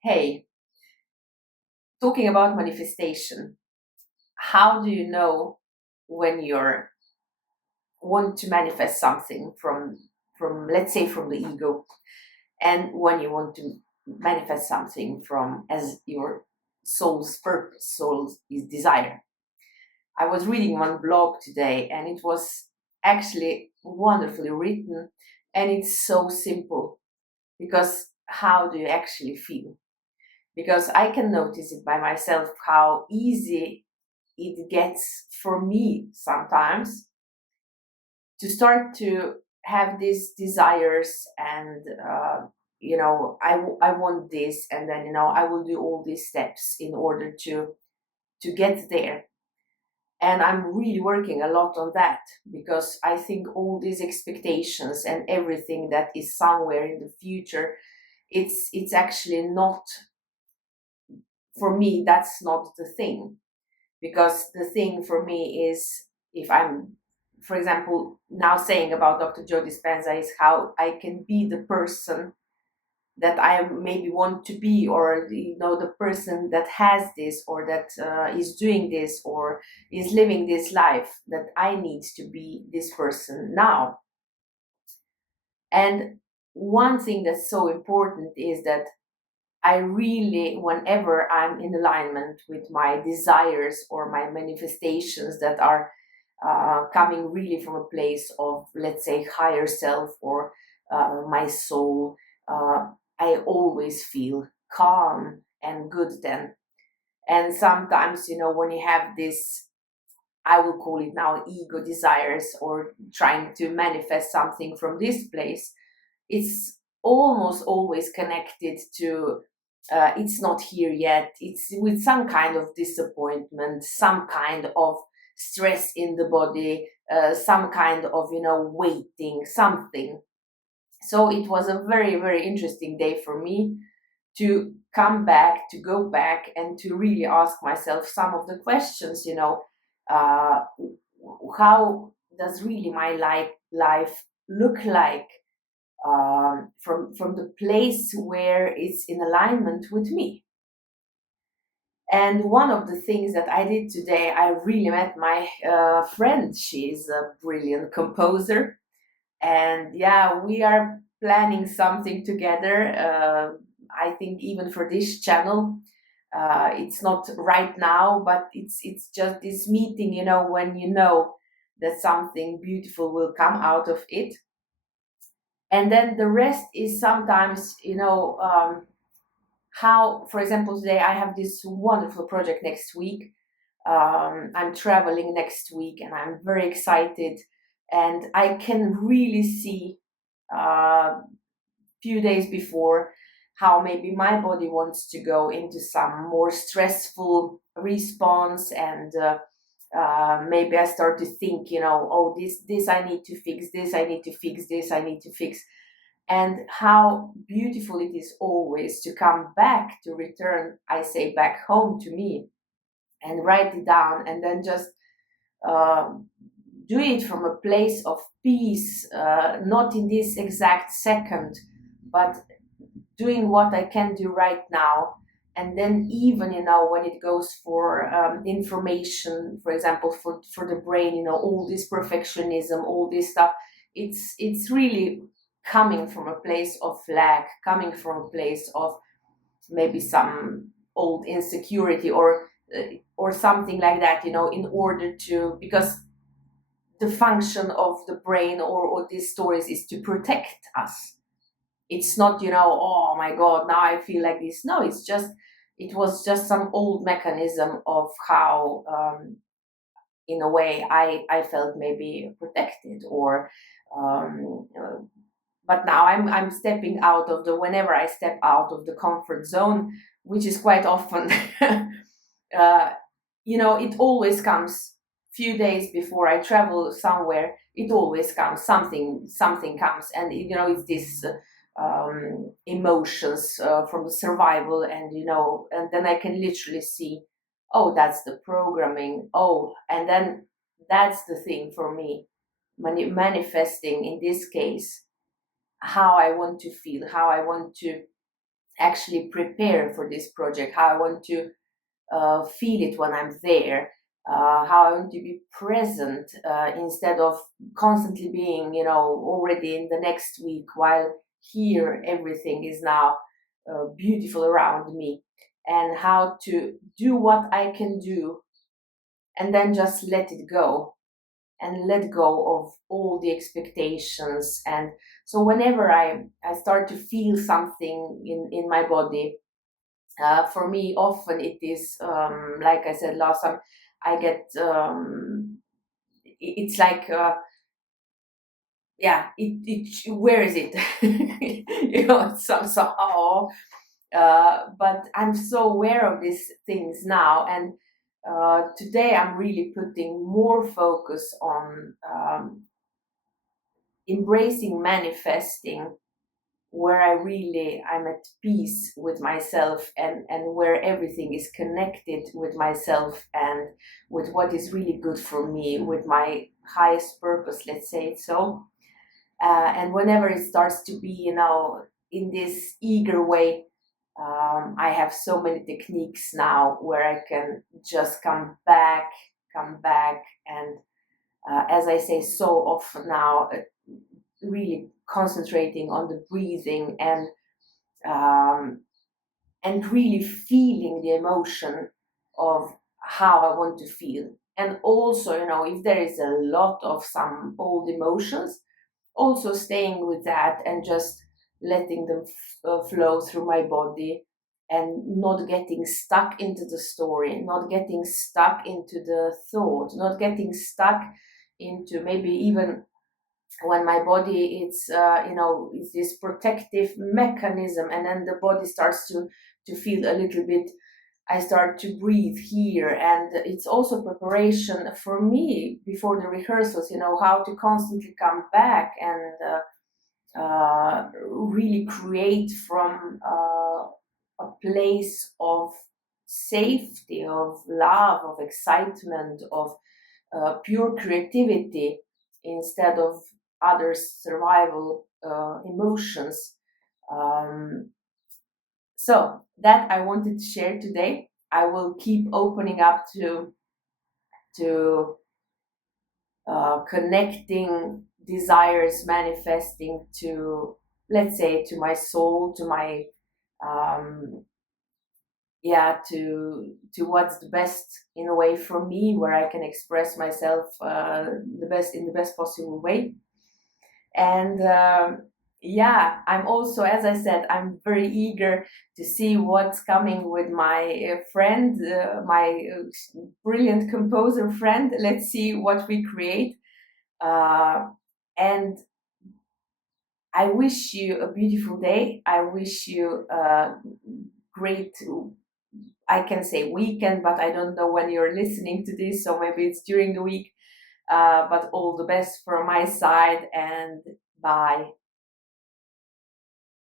Hey, talking about manifestation, how do you know when you're want to manifest something from let's say from the ego, and when you want to manifest something from as your soul's purpose, soul's desire? I was reading one blog today, and it was actually wonderfully written, and it's so simple because how do you actually feel? Because I can notice it by myself how easy it gets for me sometimes to start to have these desires and I want this, and then I will do all these steps in order to get there. And I'm really working a lot on that because I think all these expectations and everything that is somewhere in the future, it's actually not, for me, that's not the thing. Because the thing for me is, if I'm, for example, now saying about Dr. Joe Dispenza, is how I can be the person that I maybe want to be, or the person that has this, or that is doing this, or is living this life, that I need to be this person now. And one thing that's so important is that I really, whenever I'm in alignment with my desires or my manifestations that are coming really from a place of, let's say, higher self, or my soul, uh, I always feel calm and good then. And sometimes, when you have this, I will call it now ego desires, or trying to manifest something from this place, it's almost always connected to it's not here yet. It's with some kind of disappointment, some kind of stress in the body, some kind of waiting something. So it was a very, very interesting day for me to come back, to go back, and to really ask myself some of the questions. Uh, how does really my life look like, from the place where it's in alignment with me? And one of the things that I did today, I really met my friend. She's a brilliant composer, and yeah, we are planning something together. I think even for this channel. It's not right now, but it's just this meeting. When you know that something beautiful will come out of it, and then the rest is sometimes, how, for example, today I have this wonderful project next week. I'm traveling next week, and I'm very excited, and I can really see few days before how maybe my body wants to go into some more stressful response, and maybe I start to think, oh, this I need to fix, this I need to fix, this I need to fix. And how beautiful it is always to come back, to return, I say, back home to me, and write it down, and then just uh, do it from a place of peace, not in this exact second, but doing what I can do right now. And then, even when it goes for information, for example, for the brain, all this perfectionism, all this stuff, it's really coming from a place of lack, coming from a place of maybe some old insecurity, or something like that, in order to, because the function of the brain, or these stories, is to protect us. It's not, oh my god, now I feel like this. No, it was just some old mechanism of how, in a way, I felt maybe protected, or but now I'm stepping out of the, whenever I step out of the comfort zone, which is quite often, uh, it always comes few days before I travel somewhere. It always comes something comes, and it's this emotions from the survival, and then I can literally see, oh, that's the programming. Oh, and then that's the thing for me, manifesting in this case, how I want to feel, how I want to actually prepare for this project, how I want to feel it when I'm there, how I want to be present, instead of constantly being, already in the next week, while here everything is now beautiful around me, and how to do what I can do and then just let it go, and let go of all the expectations. And so whenever I start to feel something in my body, for me often it is, like I said last time, I get, it's like, yeah, it where is it? It's somehow, but I'm so aware of these things now, and today I'm really putting more focus on embracing manifesting, where I'm at peace with myself, and where everything is connected with myself and with what is really good for me, with my highest purpose, let's say it so. And whenever it starts to be, in this eager way, I have so many techniques now where I can just come back, and as I say so often now, really concentrating on the breathing, um, and really feeling the emotion of how I want to feel. And also, if there is a lot of some old emotions, also staying with that and just letting them flow through my body, and not getting stuck into the story, not getting stuck into the thought, not getting stuck into maybe even when my body, it's this protective mechanism, and then the body starts to feel a little bit, I start to breathe here. And it's also preparation for me before the rehearsals, how to constantly come back and really create from a place of safety, of love, of excitement, of pure creativity, instead of other survival emotions. Um, so that I wanted to share today. I will keep opening up to connecting desires, manifesting to, let's say, to my soul, to my, um, yeah, to what's the best in a way for me, where I can express myself the best, in the best possible way. And yeah, I'm also, as I said, I'm very eager to see what's coming with my friend, my brilliant composer friend. Let's see what we create. And I wish you a beautiful day. I wish you a great, I can say weekend, but I don't know when you're listening to this, so maybe it's during the week. But all the best from my side, and bye.